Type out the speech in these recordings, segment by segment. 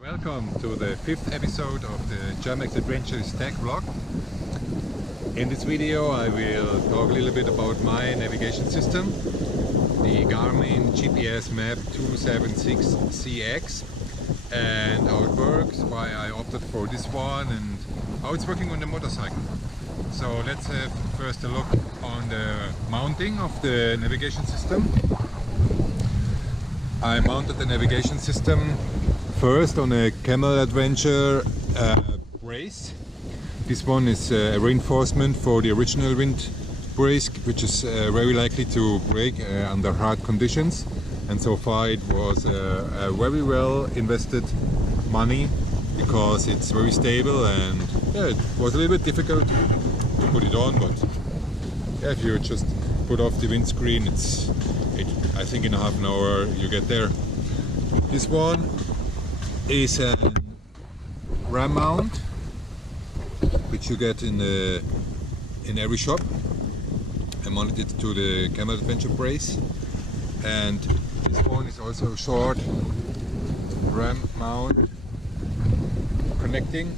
Welcome to the 5th episode of the German Adventures Tech vlog. In this video I will talk a little bit about my navigation system, the Garmin GPSmap 276CX, and how it works, why I opted for this one and how it's working on the motorcycle. So let's have first a look on the mounting of the navigation system. I mounted the navigation system first on a Camel Adventure brace. This one is a reinforcement for the original wind brace, which is very likely to break under hard conditions. And so far it was a very well invested money because it's very stable, and yeah, it was a little bit difficult to put it on, but yeah, if you just put off the windscreen, I think in half an hour you get there. This one is a ram mount, which you get in every shop. I mounted it to the Camel Adventure brace, and this one is also a short ram mount connector.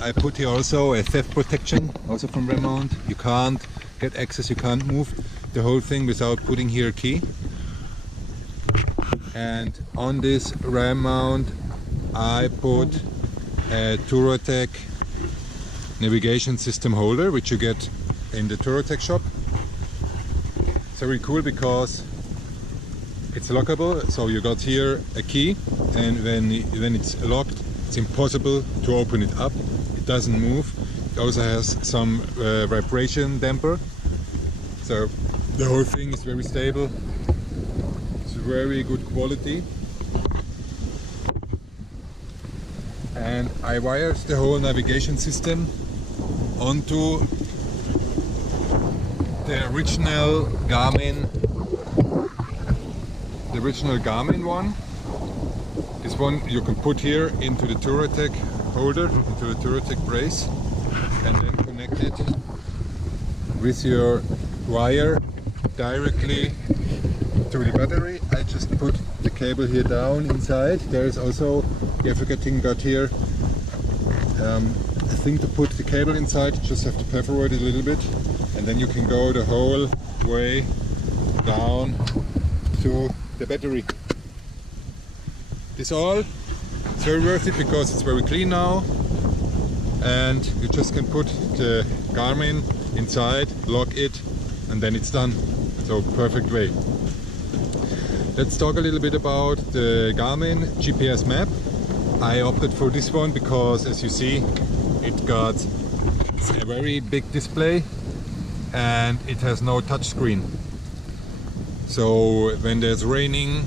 I put here also a theft protection, also from ram mount. You can't get access, you can't move the whole thing without putting here a key. And on this ram mount I put a Touratech navigation system holder, which you get in the Touratech shop. It's very cool because it's lockable, so you got here a key, and when it's locked, it's impossible to open it up. It doesn't move. It also has some vibration damper, so the whole thing is very stable. Very good quality, and I wired the whole navigation system onto the original Garmin one. This one you can put here into the Touratech holder, into the Touratech brace, and then connect it with your wire directly to the battery. I just put the cable here down inside. There is also, the forgetting, got here a thing to put the cable inside. You just have to perforate it a little bit, and then you can go the whole way down to the battery. This all is very worth it because it's very clean now, and you just can put the Garmin inside, lock it, and then it's done. So perfect way. Let's talk a little bit about the Garmin GPSmap. I opted for this one because, as you see, it's a very big display and it has no touch screen. So when there's raining,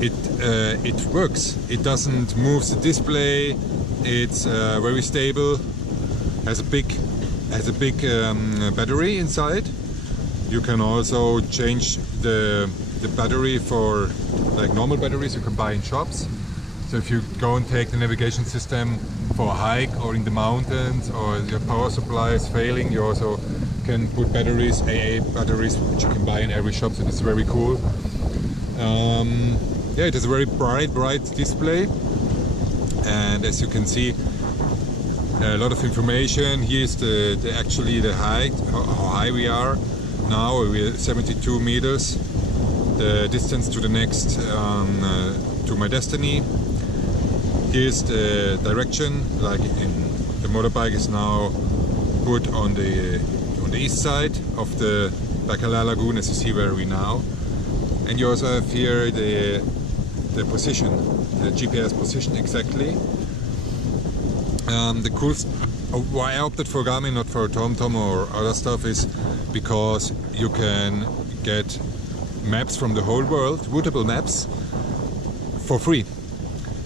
it works. It doesn't move the display. It's very stable. Has a big battery inside. You can also change the battery for like normal batteries you can buy in shops. So if you go and take the navigation system for a hike or in the mountains, or your power supply is failing, you also can put batteries, AA batteries, which you can buy in every shop. So this is very cool. Yeah, it has a very bright display, and as you can see, a lot of information. Here's actually the height, how high we are. Now we're 72 meters, the distance to the next, to my destiny. Here's the direction, like the motorbike is now put on the east side of the Bacala Lagoon, as you see where we now. And you also have here the position, the GPS position exactly. The coolest, why I opted for Garmin, not for TomTom or other stuff, is because you can get maps from the whole world, routable maps, for free.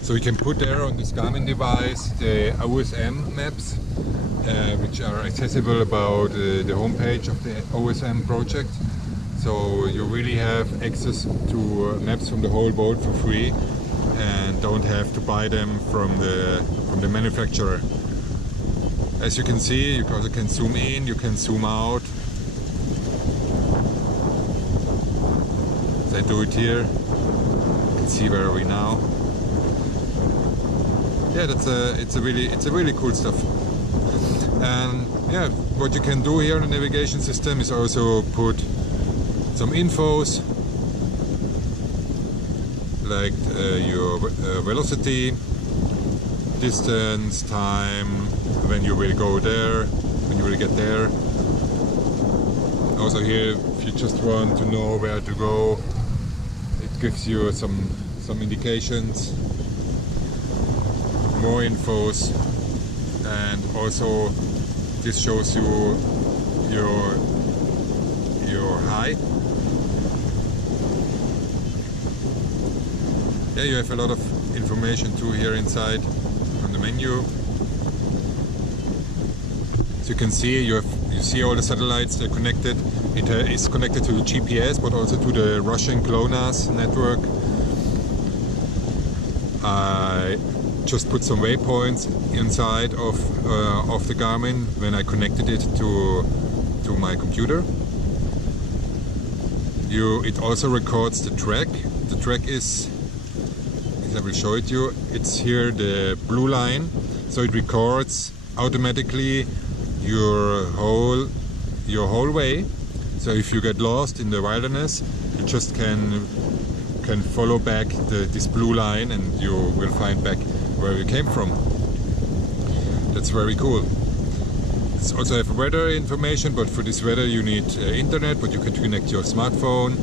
So you can put there on this Garmin device the OSM maps, which are accessible about the homepage of the OSM project. So you really have access to maps from the whole world for free, and don't have to buy them from the manufacturer. As you can see, you also can zoom in, you can zoom out. I do it here. You can see where are we now. Yeah, it's a really cool stuff. And yeah, what you can do here in the navigation system is also put some infos like your velocity, distance, time, when you will go there, when you will get there. Also here, if you just want to know where to go, it gives you some indications, more infos, and also this shows you your height. Yeah, you have a lot of information too here inside on the menu. As you can see, you see all the satellites, they're connected. It is connected to the GPS, but also to the Russian GLONASS network. I just put some waypoints inside of the Garmin when I connected it to my computer. It also records the track. The track is, I will show it you. It's here the blue line, so it records automatically your whole way. So if you get lost in the wilderness, you just can follow back this blue line, and you will find back where you came from. That's very cool. It's also have weather information, but for this weather you need internet, but you can connect your smartphone.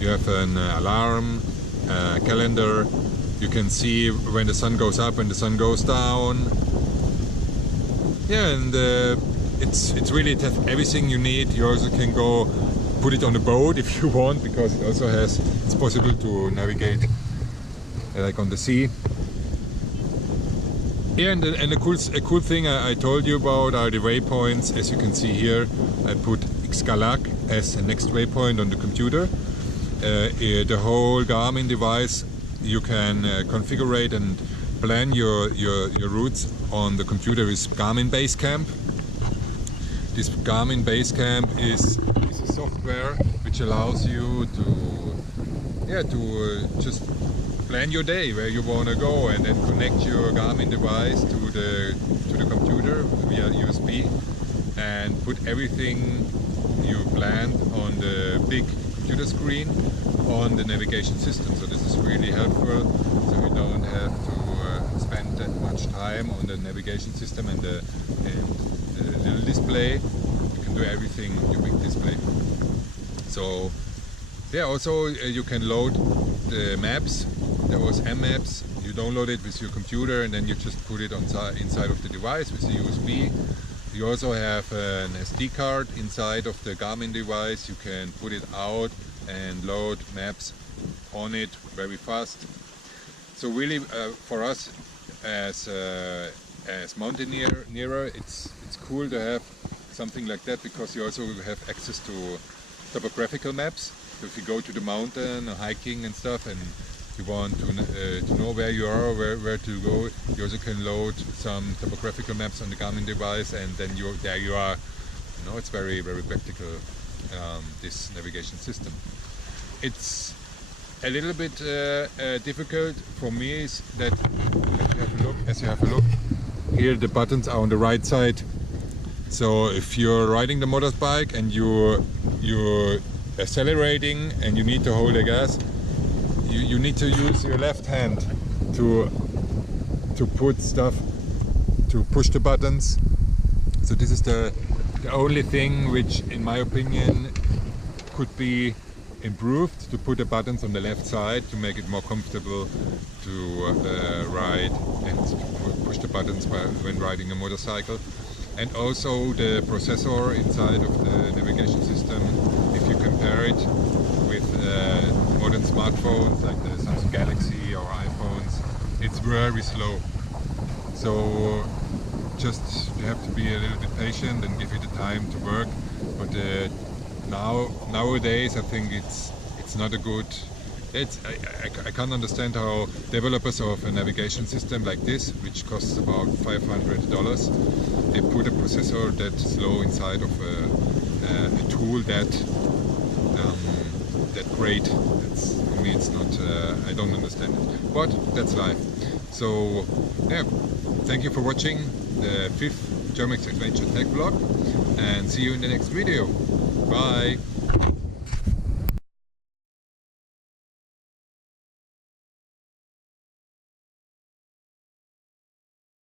You have an alarm, calendar. You can see when the sun goes up, when the sun goes down. Yeah, and it's really everything you need. You also can go put it on a boat if you want, because it also it's possible to navigate like on the sea. Yeah, and a cool thing I told you about are the waypoints. As you can see here, I put Xcalak as the next waypoint on the computer. The whole Garmin device, you can configure and plan your routes on the computer with Garmin Basecamp. This Garmin Basecamp is a software which allows you to just plan your day where you want to go, and then connect your Garmin device to the computer via USB, and put everything you planned on the big computer screen on the navigation system. So this is really helpful, so you don't have to spend that much time on the navigation system and the little display. You can do everything on your big display. So yeah, also you can load the maps. There was Maps. You download it with your computer, and then you just put it inside of the device with the USB. You also have an SD card inside of the Garmin device. You can put it out and load maps on it very fast. So really, for us as mountaineer, it's cool to have something like that, because you also have access to topographical maps. So if you go to the mountain or hiking and stuff, and you want to know where you are, where to go, you also can load some topographical maps on the Garmin device, and then there you are. You know, it's very practical, this navigation system. It's a little bit difficult for me is that as you have a look here, the buttons are on the right side. So if you're riding the motorbike and you're accelerating and you need to hold the gas, you need to use your left hand to put stuff, to push the buttons. So this is the only thing which, in my opinion, could be improved, to put the buttons on the left side to make it more comfortable to ride and to push the buttons when riding a motorcycle. And also the processor inside of the navigation system, if you compare it with modern smartphones like the Samsung Galaxy or iPhones, it's very slow. So just you have to be a little bit patient and give it the time to work. But nowadays I think it's not a good. I can't understand how developers of a navigation system like this, which costs about $500, they put a processor that slow inside of a tool that that great. It's, for me, it's not. I don't understand it, but that's life. So yeah, thank you for watching the 5th German Adventure Tech vlog, and see you in the next video. Bye.